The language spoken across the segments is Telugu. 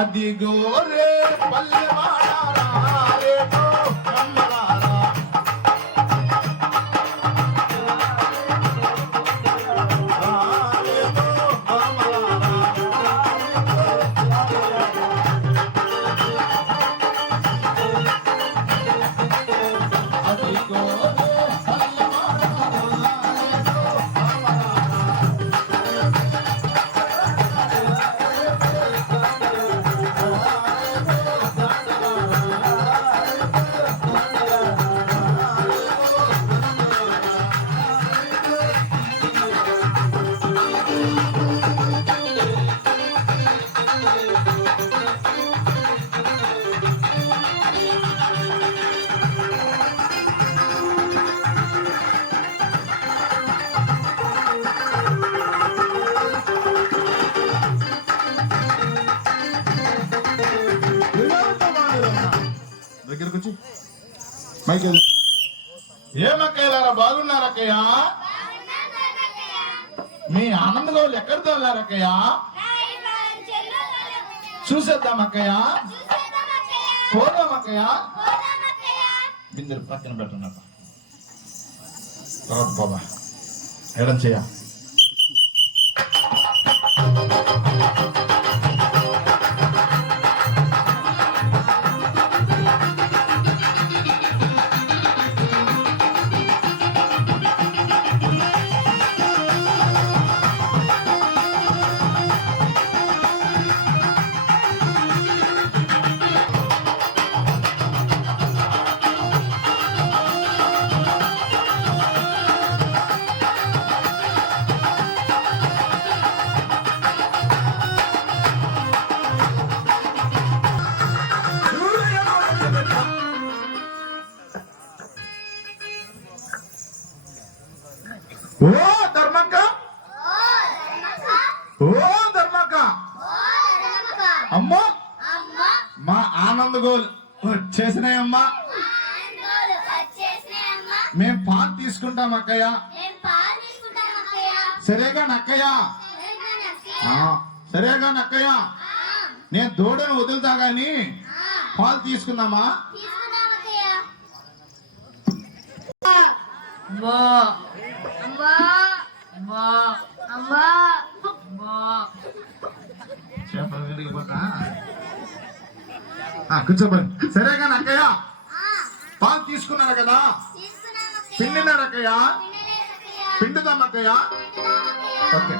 అదిగో రే పల్లె మాడారా ఎక్కడితో వెళ్ళారక్కయ్య చూసేద్దాం అక్కయ్య. పోదాం అక్కయ్య బిందెలు పక్కన పెట్టండి తర్వాత పోదా. ఎడం చేయ వచ్చేసినాయమ్మా. మేం పాలు తీసుకుంటాం అక్కయ్య. సరేగా నక్కయ్య ఆ, సరేగా నక్కయ్య నేను దూడను వదులుతా గాని పాలు తీసుకుందామా? అమ్మా. అమ్మా. అమ్మా. అమ్మా. అమ్మా. చేపలు విరిగిపోతా. కూర్చోబడి సరేగా నక్కయ్య పాలు తీసుకున్నారు కదా? పిండినారు అక్కయ్య? పిండుదాం అక్కయ్య. ఓకే.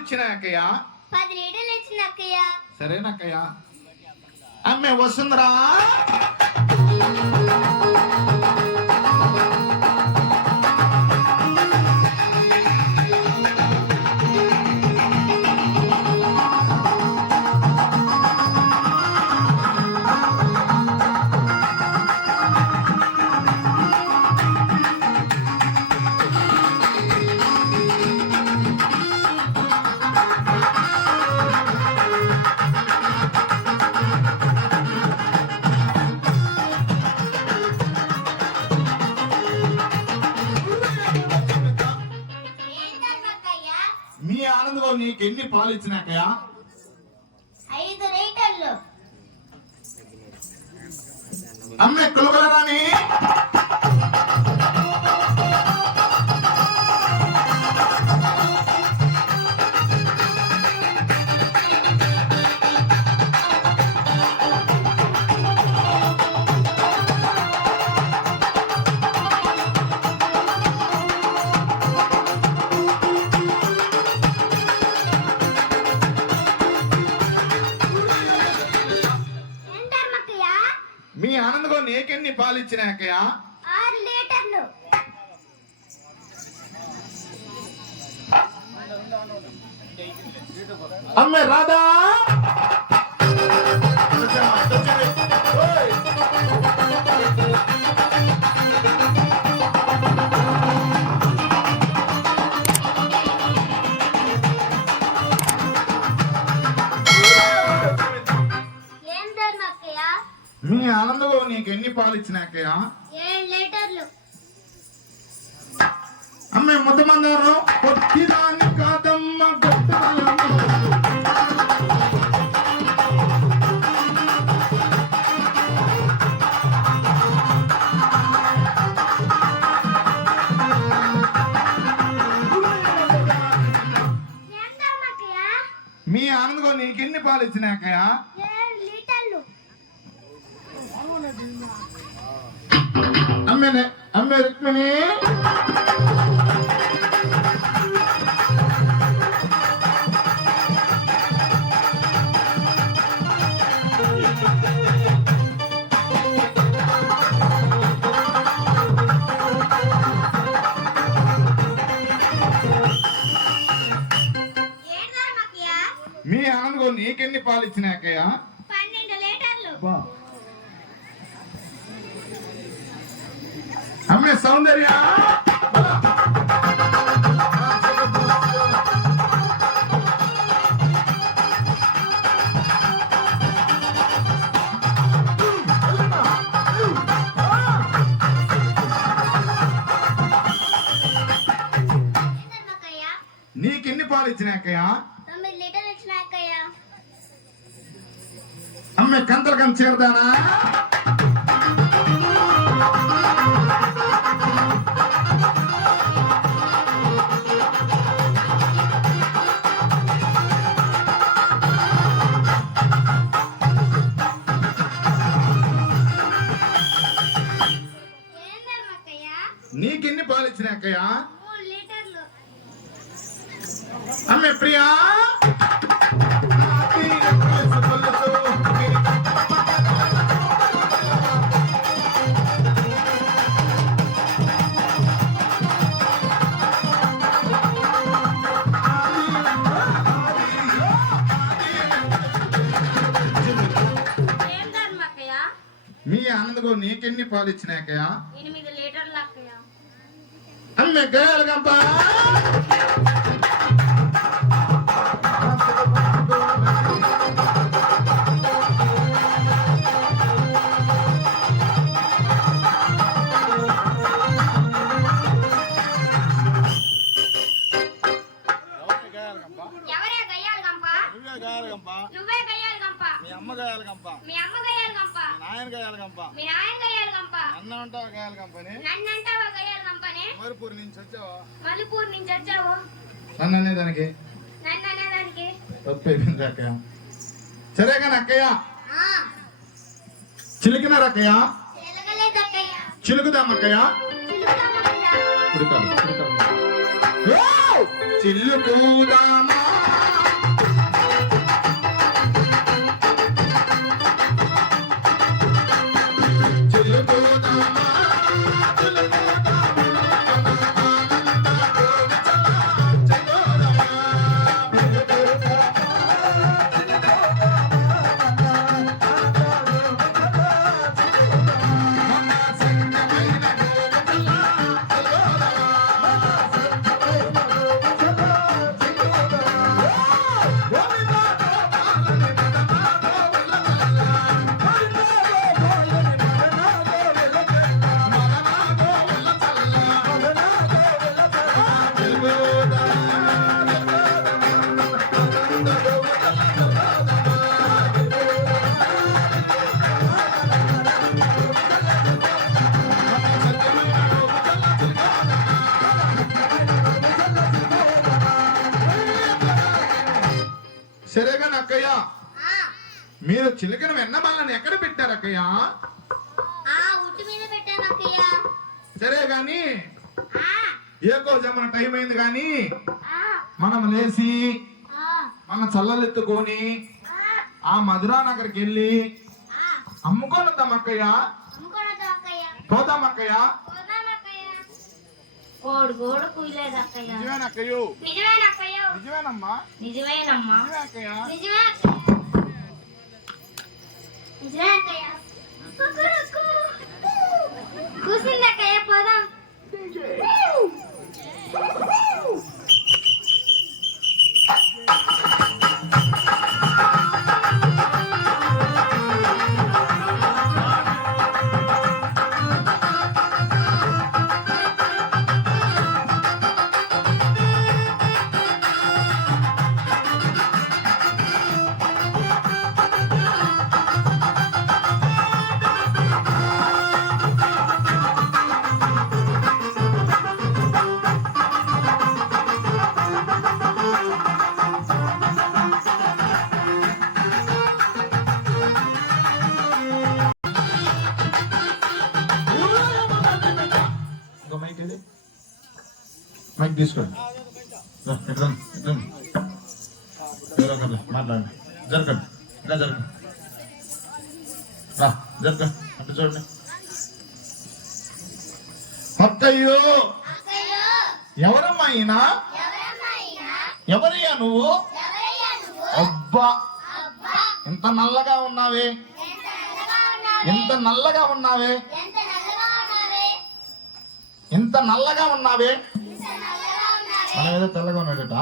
ఇచ్చినాకయ్యా పది లీటర్లు ఇచ్చిన అక్కయ్య సరేనక్కయ్యా. అమ్మే వస్తుందిరా ఎన్ని పాలు నీకెన్ని పాలు ఇచ్చినాకయ్యా ఆరు లీటర్లు. అమ్మే రాధా! మీ ఆనందబాబు నీకు ఎన్ని పాలు ఇచ్చినాకయ్యా అమ్మే ముద్దమందారు కొట్టిదాన్ని కాదమ్మ మీ ఆనందబాబు నీకు ఎన్ని పాలు ఇచ్చినాకయ్యా అమ్మేనే అమ్మే అమ్మే సౌందర్య! నీకెన్ని పాలు ఇచ్చినాకయ్యా అమ్మే కంతరకం చేరదానా? నీకెన్ని పాలు ఇచ్చినాకయ్యా అమ్మే ప్రియా! మీ ఆనందగో నీకెన్ని పాలు అక్కయ్య? అమ్మే గాయాలు గంప ఎవరే గయ్యాలి గంప నువ్వే గాయాలగంప నువ్వే గయ్యాలి గంప మీ అమ్మ గాయాలగంప మీ అమ్మ గయ్యాలి గంప మీ నాయన నాయన గయ్యాలి గంప అన్న అంటావా గాయాలగంపని నన్ను అంటావా గంపని మరుపూరు నుంచి వచ్చావా? మలుపూరు నుంచి వచ్చావు? నన్ను అనేదానికి నన్ను అనేదానికి తప్పు అయిపోయింది అక్కయ్య. సరే కానీ అక్కయ్య. చిలికినారు అక్కయ్య? ఎలగలేదు అక్కయ్య. చిలుకుదాం అక్కయ్య. చిలకన వెన్న బాలని ఎక్కడ పెట్టారు అక్కయ్య? ఆ ఉట్టు మీద పెట్టాను అక్కయ్య. సరే గాని ఆ, ఏకో జమన టైం అయింది గాని ఆ, మనం లేచి ఆ, మన చల్లలెత్తుకొని ఆ, ఆ మధురా నగర్కి వెళ్ళి ఆ. అమ్ముకొని వద్దాం అక్కయ్య. అమ్ముకోవద్దు అక్కయ్య. పోదాం అక్కయ్య. పోదాం అక్కయ్య. కోడు గోడు కుయలేదు అక్కయ్య? నిజమేనమ్మా? నిజమేనమ్మా. నిజమే అక్కయ్య. నిజమే అక్కయ్య. నిజమే అక్కయ్య కుకురుకు. కూసింది అక్కయ్య పోదాం ఎవరమ్మా ఈయన ఎవరమ్మా ఈయన? ఎవరయ్యా నువ్వు? అబ్బా! ఎంత నల్లగా ఉన్నావే? ఎంత నల్లగా ఉన్నావే? ఎంత నల్లగా ఉన్నావే? మనం ఏదో తెల్లగా ఉన్నాడట.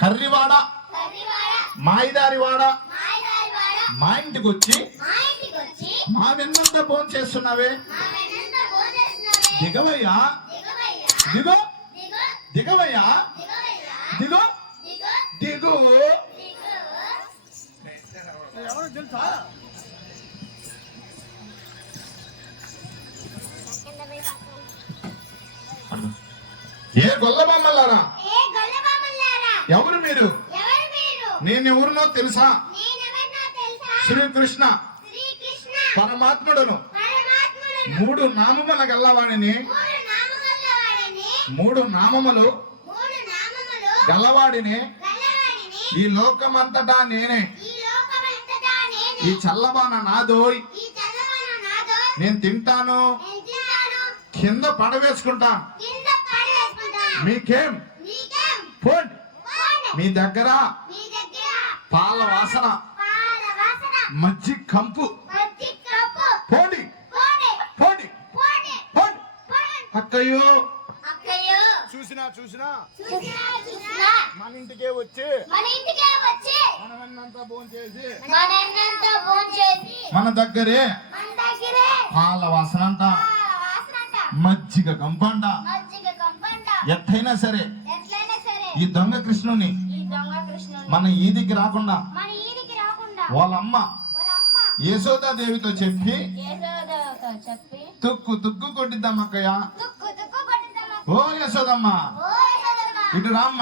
కర్రివాడ కర్రీవాడ మాయిదారివాడ మా ఇంటికి వచ్చి మా వెన్నంతా ఫోన్ చేస్తున్నావే దిగవయ్యా. దిగో. దిగు. దిగవయ్యా. దిగో దిగు. దిగు. దిగు. ఎవరో తెలుసా? ఏ గొల్లబామల్లారా ఎవరు మీరు? ఎవరు మీరు? నేను ఎవరినో తెలుసా? నేనెవరినో తెలుసా? శ్రీకృష్ణ. శ్రీకృష్ణ. పరమాత్ముడును. పరమాత్ముడు మూడు నామముల గల్లవాడిని మూడు నామములు గలవాడిని. ఈ లోకమంతటా నేనే. ఈ చల్లబాన నాదోయ్. నేను తింటాను. కింద పడవేసుకుంటా. మీకేం? పోండి. మీ దగ్గర పాల వాసన. మజ్జి కంపు. పోండి. పోండి. పోండి. అక్కయ్యో. చూసినా చూసినా? మన ఇంటికే వచ్చి మన భోజనం చేసి దగ్గరే పాల వాసన అంట మజ్జిగ సరే ఎట్లయినా సరే ఈ దొంగ కృష్ణుని మన ఈదికి రాకుండా వాళ్ళ అమ్మ యశోదాదేవితో చెప్పి తుక్కు తుక్కు కొట్టిద్దాం అక్కయ్య. ఓ యశోదమ్మ ఇటు రామ్మ.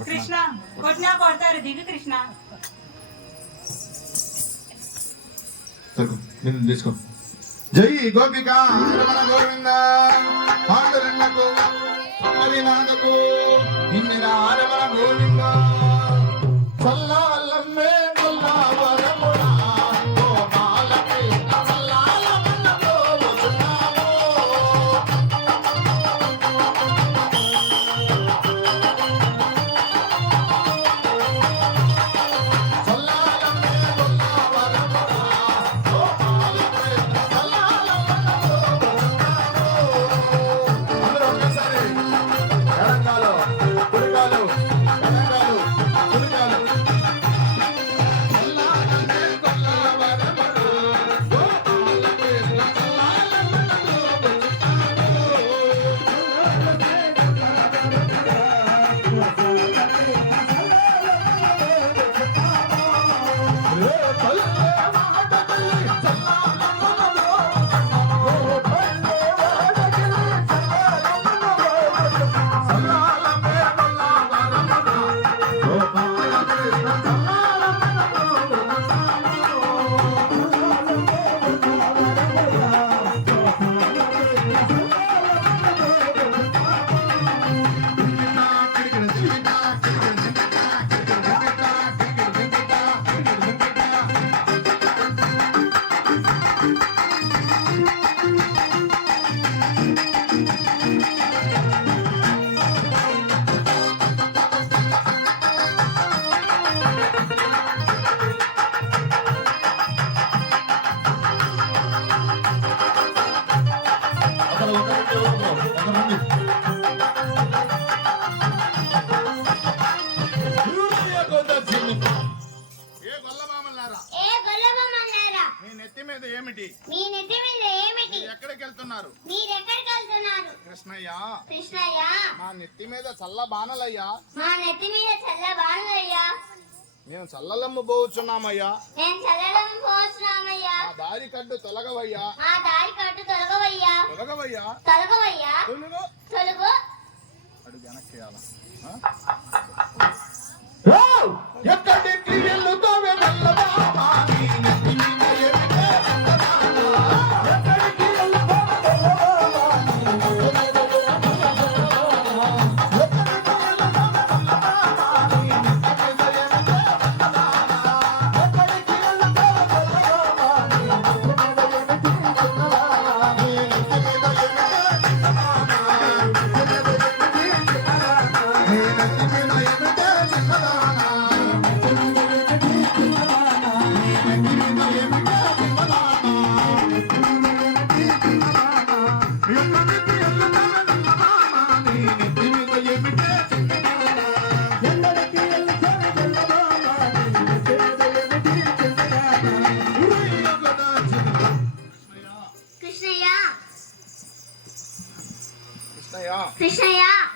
కృష్ణ కృష్ణ కొడతారు. దిగు కృష్ణ. తీసుకో. జై గోపిక గోవింద పాండురెన్నకు నిన్నెల ఆరవ ఏమిటి? మీద ఏమిటి? ఎక్కడికి వెళ్తున్నారు? మా నెత్తి మీద చల్ల బాణలయ్యా. మా నెత్తి మీద చల్ల బాణలయ్యా. మేము చల్లలమ్మ పోవచ్చున్నామయ్యా మేము చల్లలమ్మ పోవచ్చున్నామయ్యా దారి కట్టు తొలగవయ్యా. ఆ దారి కట్టు తొలగవయ్యా. తొలగవయ్యా. తొలగవయ్యా. తొలుగు. తొలుగు. అడుగు ఎక్కడికి వెళ్ళుతావే వెళ్ళదామా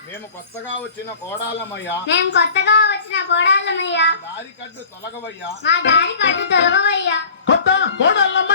మేము కొత్తగా వచ్చిన కోడాలమయ్యా. మేము కొత్తగా వచ్చిన కోడాలమయ్యా. దారి కట్టు తొలగవయ్యా. మా దారి కట్టు తొలగవయ్యా. కొత్త కోడాలమ్మ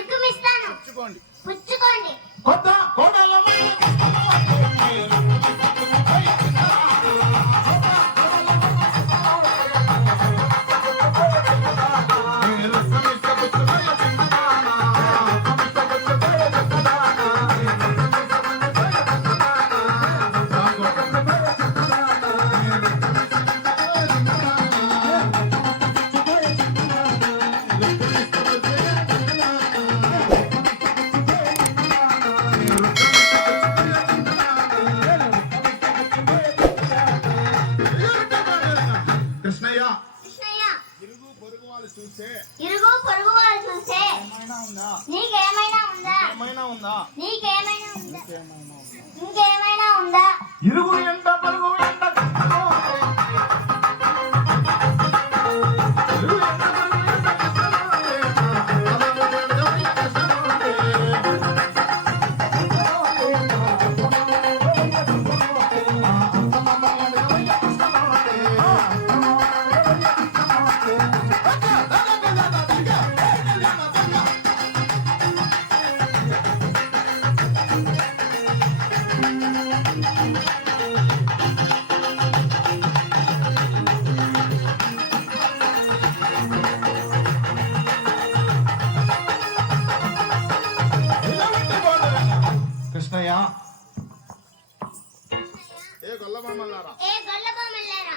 పుచ్చుకోండి. పుచ్చుకోండి. కొత్త కోడలమ్మ. ఏ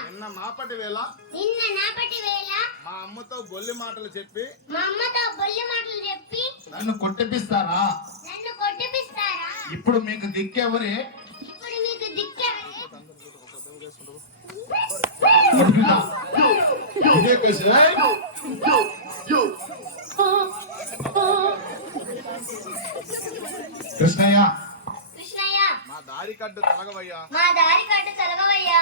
నిన్న మాపటి వేళ నిన్న నాపటి వేళ మా అమ్మతో గొల్లి మాటలు చెప్పి మా అమ్మతో బొల్లి మాటలు చెప్పి నన్ను కొట్టిపిస్తారా? నన్ను కొట్టిపిస్తారా? ఇప్పుడు మీకు దిక్కెవరే? ఇప్పుడు మీకు దిక్కెవరి. ఇదే! కృష్ణయ్య దారి కట్టు తొలగవయ్యా. మా దారి కట్టు తొలగవయ్యా.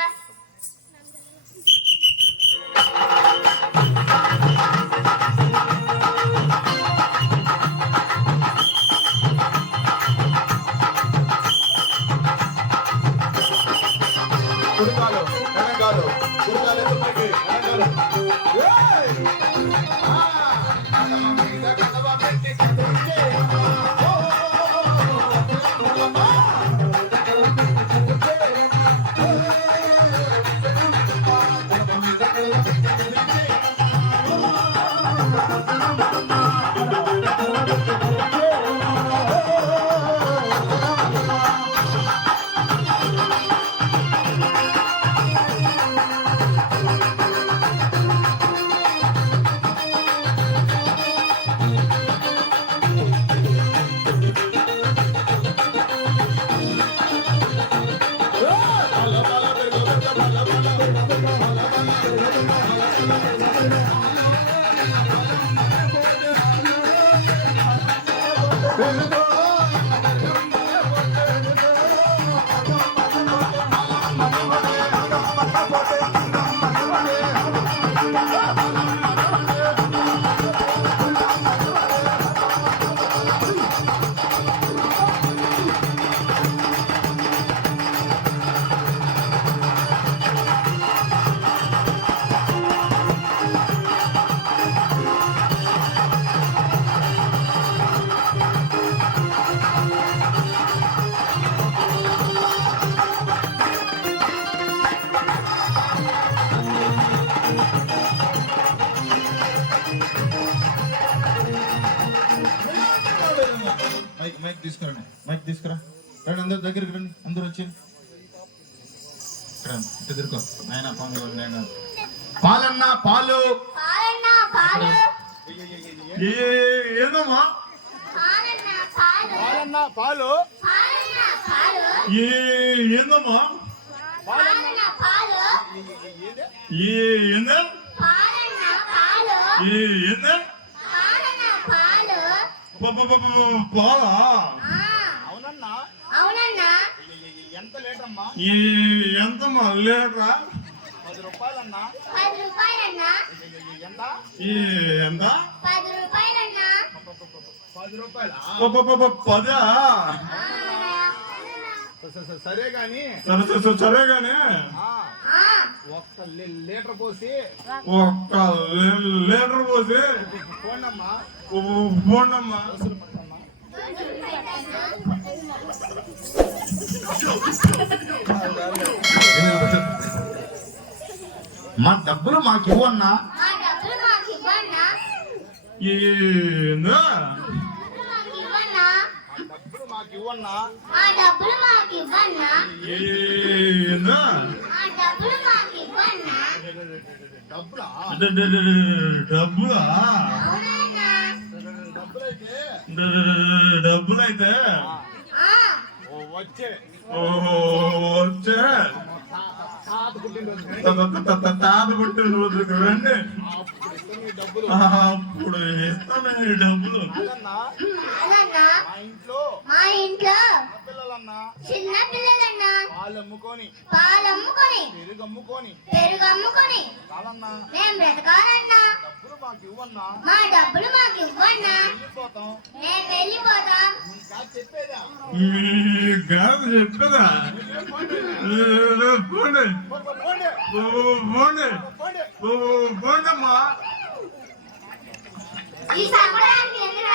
我们都。మైక్ మైక్ తీసుకురండి. మైక్ తీసుకురా. రండి అందరు దగ్గరికి రండి. అందరు వచ్చి. ఇక్కడ తిరుకో నాయన పాలు నాయన. పాలన్నా పాలు. పాలన్న పాలు. ఏదమ్మా? పాలన్న పాలు. ఏందమ్మా పాలన్న పాలు. ఏందా పాలన్న పాలు. ఏందా? పాలన్న పాలు. పాలా ఆ, అవునన్నా. అవునన్నా. ఎంత లేటమ్మా? ఎంతమ్మా? లేట్రా పది రూపాయలన్నా? పది రూపాయలన్నా. ఎంత ఎంత పది రూపాయలన్నా పది రూపాయల పదా సరే గాని సరే సరే ఆ, ఒక్క లీ- లీటర్ పోసి ఒక్క లీటర్ పోసి పోండమ్మా పోండమ్మా మా డబ్బులు మాకు ఇవ్వన్నా డబ్బులు ఏందా డబ్బులా డబ్బులైతే? వచ్చే. ఓహో వచ్చే. తాత పుట్టిన రోజుకి రండి. అప్పుడు ఇస్తాను డబ్బులు. మా ఇంట్లో. పిల్లలన్నా చిన్న పిల్లలన్నా పాలు అమ్ముకొని పాలు అమ్ముకొని పెరుగు అమ్ముకొని పెరుగు అమ్ముకొని కాలన్నా మేం బ్రతకాలన్నా. డబ్బులు మాకు ఇవ్వన్నా మా డబ్బులు మాకు ఇవ్వన్నా. వెళ్ళిపోతాం. నేను వెళ్ళిపోతా. ఇంకా చెప్పేదా? మీ కాదు చెప్పదా? పోండి. పోండి. పోండి. పోండి. పోండి పోండమ్మా. ఈ సంబరానికి ఎందుకు